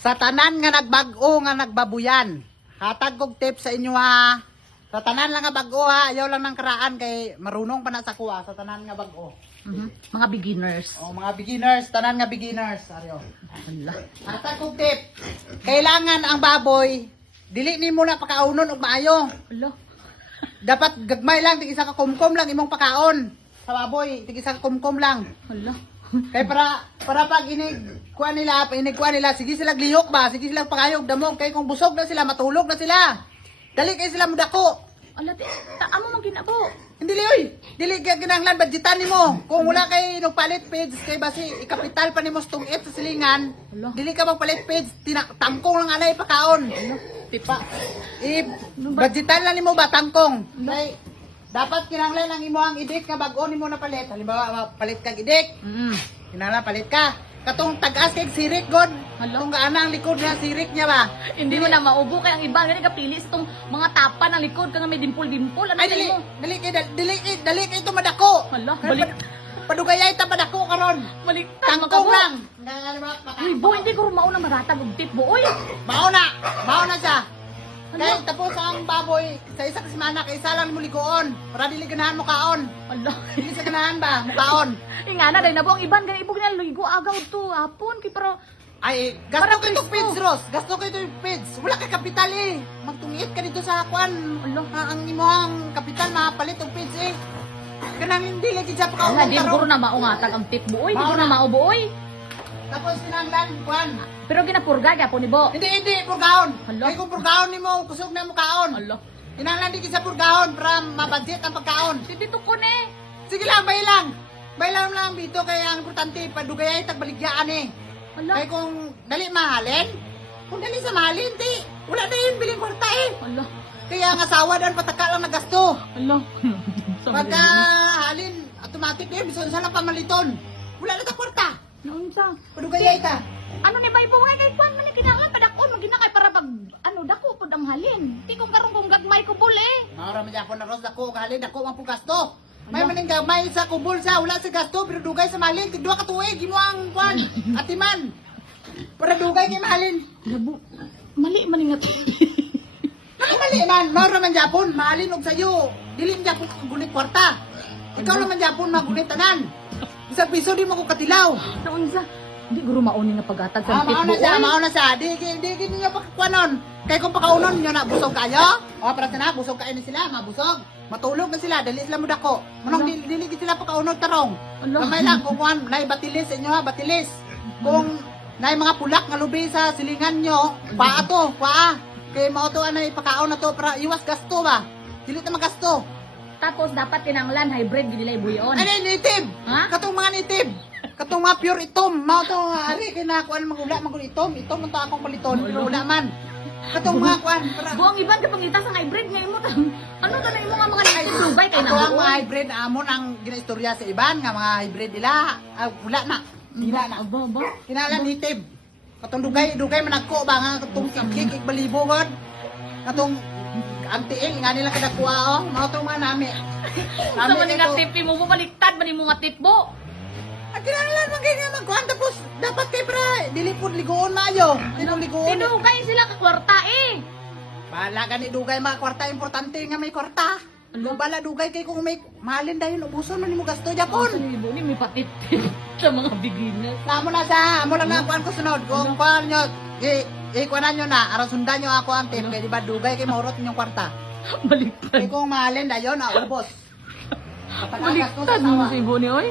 Sa tanan nga nagbag-o nga nagbabuyan. Hatag kog tips sa inyo ha. Sa tanan lang nga bag-o ha, ayaw lang ng karaan kay marunong pa na sa kuha sa tanan nga bag-o. Mga beginners. Oh, mga beginners, tanan nga beginners, aryo. Hala. Hatag kog tip. Kailangan ang baboy dili ni mo na pakaunon og maayo. Hala. Dapat gagmay lang, tig isa ka kumkum lang imong pakaon. Sa baboy, tig isa ka kumkum lang. Hala. Kay para pag inigkuan nila, sige sila lihok ba, sige sila pangayog damog, kay kung busog na sila, matulog na sila. Dali kay sila mudako. Ala, taamo man ginabo. Hindi liyoy, dili kay kinahanglan budgetan nimo. Kung wala kay nagpalit page kay basi ikapital pa nimo stong it sa silingan, Hala. dili ka magpalit page, tangkong lang anay pakaon. Tipa. Budgetan lang nimo ba tangkong. Kay dapat kinahanglan ang imo ang idik nga bag-o nimo na palit. Halimbawa, palit kag idik. Kinahanglan palit ka. Katong tag-as kay sirik god. Kung gaana ang likod niya sirik niya ba? Hindi mo na maubo kay ang iba nga kapilis tong mga tapa ng likod kang may dimpol-dimpol. Ano Ay mo? dali kay to madako. Hala, balik. Padugayay ta madako karon. Baliktad Tangkong makabo. lang. Uy, bo, hindi ko rumao na maratag og tip bo. Uy. Mao na siya. Kaya tapos ang baboy sa isa ka semana kay isa lang mo ligoon para dili ganahan mo kaon. Hala. Dili sa ganahan ba mo kaon. Ingana dai na bo ang iban gani ibog na luigo agaw to hapon kay pero Ay, Para gasto ko ito presko. page, Ross. Gasto ko ito page. Wala ka kapital eh. Magtungiit ka dito sa kwan. Alo. Ang imo ang kapital mapalit og page eh. Kanang hindi lagi sa ala pakaon di guro na maungatag ang tip bo. Uy, di Mao guro na. na maubo oy. Tapos kinanglan kwan. Pero ginapurga gyapon ni bo. Hindi purgaon. Alo. Kay kung purgaon nimo kusog na mo kaon. Hala. Kinanglan di sa purgaon para mabudget ang pagkaon. Dito ko ni. Sige lang, bay lang. Bay lang lang dito kay ang importante padugayay tagbaligyaan eh. Hala. Kay kung dali mahalin, kung dali sa mahalin, di, wala na yung biling kwarta eh. Hala. Kaya ang asawa dan pataka lang nagasto. Hala. Pagka halin, automatic na yun, bisan sa lang pamaliton. Wala na ta kwarta. Naunsa? Padugayay ta. Ano ni bay po kay kwan man ni kinahanglan padakon magina kay para pag ano dako pud ang halin. Di kung karon kung gagmay ko bule. Maura man ako na ros, dako, halin, dako, ang gasto. May maning gamay sa kubol sa, wala sa gasto, pero dugay sa malin, tigdua ka tuig, imo ang kwan, atiman. Para dugay kay malin. Labo. Mali man nga Mali man, maura man Japon, malin og sayo. Dili Japon gunit kwarta. Ikaw lang man Japon magunit tanan. Isang piso di mo ko katilaw. Naunsa? Di guro mauni nga pagatag sa tip Mao bo. na siya. Di niyo pagkwanon. Kay kung pakaunon niyo na busog kayo. O para na busog kayo ni sila, mabusog. Matulog na sila, dali sila mudako. Manong dili sila pakaunon tarong. Alo. Kamay lang kung kuan nay batilis sa inyo ha, batilis. Kung nay mga pulak nga lubi sa silingan nyo, paa to, paa. Kay mao to anay pakaon na to para iwas gasto ba. Dili ta magasto. Tapos dapat tinanglan hybrid gid nila ibuyon. Ano yung native? Ha? Katong mga native. Katong mga pure itom. Mao to ari kay na kuan magula magul itom. Itom man to akong paliton pero wala man. Katong mga kuan para Buang iban kapag itas ang hybrid ngayon mo ano ka na imo nga mga nagtubay kay Ako ang mga na. hybrid amon ang ginaistorya sa iban nga mga hybrid nila. Wala na. Hila na. Aba. Kinahanglan native. Katong dugay man ako ba nga katong sikik igbalibo god. Katong ang tiil nga nila kadakuha oh. Mao to mga nami. Sa man nga tip mo baliktad man imo nga tip bo. At kinahanglan man kay nga magkuhan tapos dapat kay pra dili pud ligoon maayo. Dili ligoon. Tinugay sila ka kwarta eh. Bala gani dugay mga kwarta importante nga may kwarta. Ano bala dugay kay kung may mahalin dayon ubuson man nimo gasto Sa japon. libo ni may patip sa mga beginners. Amo na sa amo lang na kuan ko sunod. Kung kuan nyo kuanan nyo na aron sundan nyo ako ang tip kay di ba dugay kay maurot ninyong kwarta. Baliktad. Kay kung mahalin dayon ubos. Baliktad mo sa ibo ni oy.